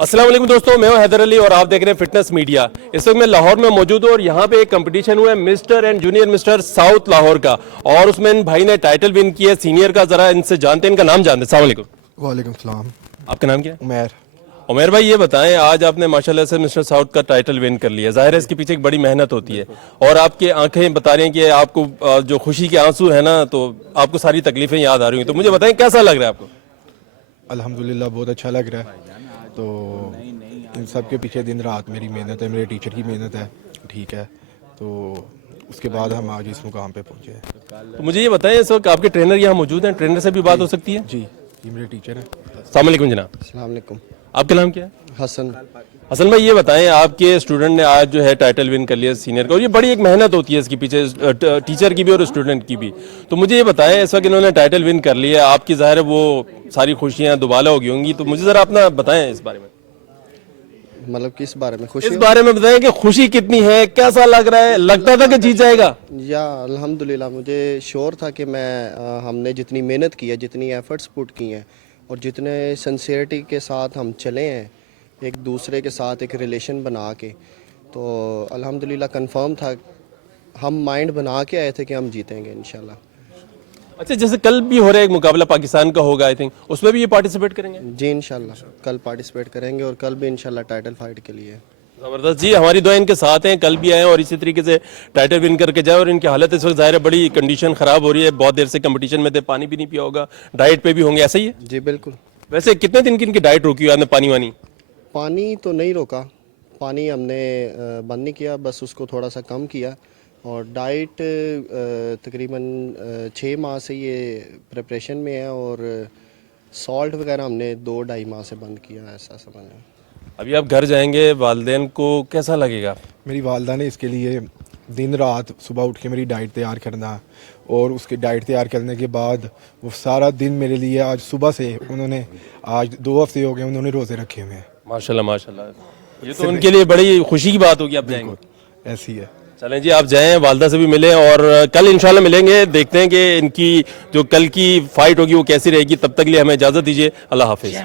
अस्सलाम वालेकुम दोस्तों, मैं हूं हैदर अली और आप देख रहे हैं फिटनेस मीडिया। इस वक्त मैं लाहौर में मौजूद हूं और यहाँ पे एक कंपटीशन हुआ है mister and junior mister south Lahore का, और उसमें इन भाई ने टाइटल विन किया है सीनियर का। जरा इनसे जानते हैं, इनका नाम जानते हैं। अस्सलाम वालेकुम। वालेकुम सलाम। आपका नाम क्या है? उमैर। उमैर भाई, ये बताएं, आज आपने माशाल्लाह से मिस्टर साउथ का टाइटल विन कर लिया। जाहिर है इसके पीछे एक बड़ी मेहनत होती है और आपकी आंखें बता रही हैं कि आपको जो खुशी के आंसू है ना, तो आपको सारी तकलीफें याद आ रही हैं। तो मुझे बताएं कैसा लग रहा है आपको? अल्हम्दुलिल्लाह बहुत अच्छा लग रहा है। तो इन सब के पीछे दिन रात मेरी मेहनत है, मेरे टीचर की मेहनत है, ठीक है। तो उसके बाद हम आज इस मुकाम पे पहुंचे हैं। तो मुझे ये बताएं, इस वक्त आपके ट्रेनर यहाँ मौजूद हैं, ट्रेनर से भी बात हो सकती है? जी, ये मेरे टीचर हैं। अस्सलाम वालेकुम जनाब। अस्सलाम वालेकुम। आपका नाम क्या है? हसन। हसन भाई, ये बताएं, आपके स्टूडेंट ने आज जो है टाइटल विन कर लिया सीनियर का, और ये बड़ी एक मेहनत होती है इसके पीछे, टीचर की भी और स्टूडेंट की भी। तो मुझे ये बताएं, इस वक्त इन्होंने टाइटल विन कर लिया, आपकी ज़ाहिर है वो सारी खुशियां दुबाला हो गई होंगी। तो मुझे ज़रा अपना बताएं इस बारे में। मतलब किस बारे में? खुशी? इस बारे में बताएं कि खुशी कितनी है, कैसा लग रहा है, लगता था कि जीत जाएगा? या अल्हम्दुलिल्लाह मुझे श्योर था कि हमने जितनी मेहनत की है, जितनी एफर्ट्स पुट की हैं और जितने सिंसियरिटी के साथ हम चले हैं एक दूसरे के साथ एक रिलेशन बना के, तो अल्हम्दुलिल्लाह कंफर्म था। हम माइंड बना के आए थे कि हम जीतेंगे इंशाल्लाह। अच्छा, जैसे कल भी हो रहा है एक मुकाबला पाकिस्तान का होगा, आई थिंक उसमें भी ये पार्टिसिपेट करेंगे? जी इंशाल्लाह कल पार्टिसिपेट करेंगे और कल भी इंशाल्लाह टाइटल फाइट के लिए। जबरदस्त जी, हमारी दुआ इनके साथ हैं, कल भी आए और इसी तरीके से टाइटल विन करके जाए। और इनकी हालत इस वक्त ज़ाहिर है बड़ी कंडीशन ख़राब हो रही है, बहुत देर से कंपटीशन में थे, पानी भी नहीं पिया होगा, डाइट पे भी होंगे, ऐसा ही है? जी बिल्कुल। वैसे कितने दिन की इनकी डाइट रोकी हुई आपने? पानी वानी? पानी तो नहीं रोका, पानी हमने बंद नहीं किया, बस उसको थोड़ा सा कम किया। और डाइट तकरीबन 6 माह से ये प्रिपरेशन में है और सॉल्ट वगैरह हमने 2-2.5 माह से बंद किया, ऐसा समझें। अभी आप घर जाएंगे, वालदेन को कैसा लगेगा? मेरी वालदा ने इसके लिए दिन रात सुबह उठ के मेरी डाइट तैयार करना, और उसके डाइट तैयार करने के बाद वो सारा दिन मेरे लिए, आज सुबह से उन्होंने, आज 2 हफ्ते हो गए उन्होंने रोज़े रखे हुए हैं। माशाल्लाह माशाल्लाह, ये तो उनके लिए बड़ी खुशी की बात होगी। आप जाएंगे? ऐसी है। चलें जी, आप जाएं, वालदा से भी मिलें और कल इंशाल्लाह मिलेंगे, देखते हैं कि इनकी जो कल की फाइट होगी वो कैसी रहेगी। तब तक के लिए हमें इजाज़त दीजिए। अल्लाह हाफिज़।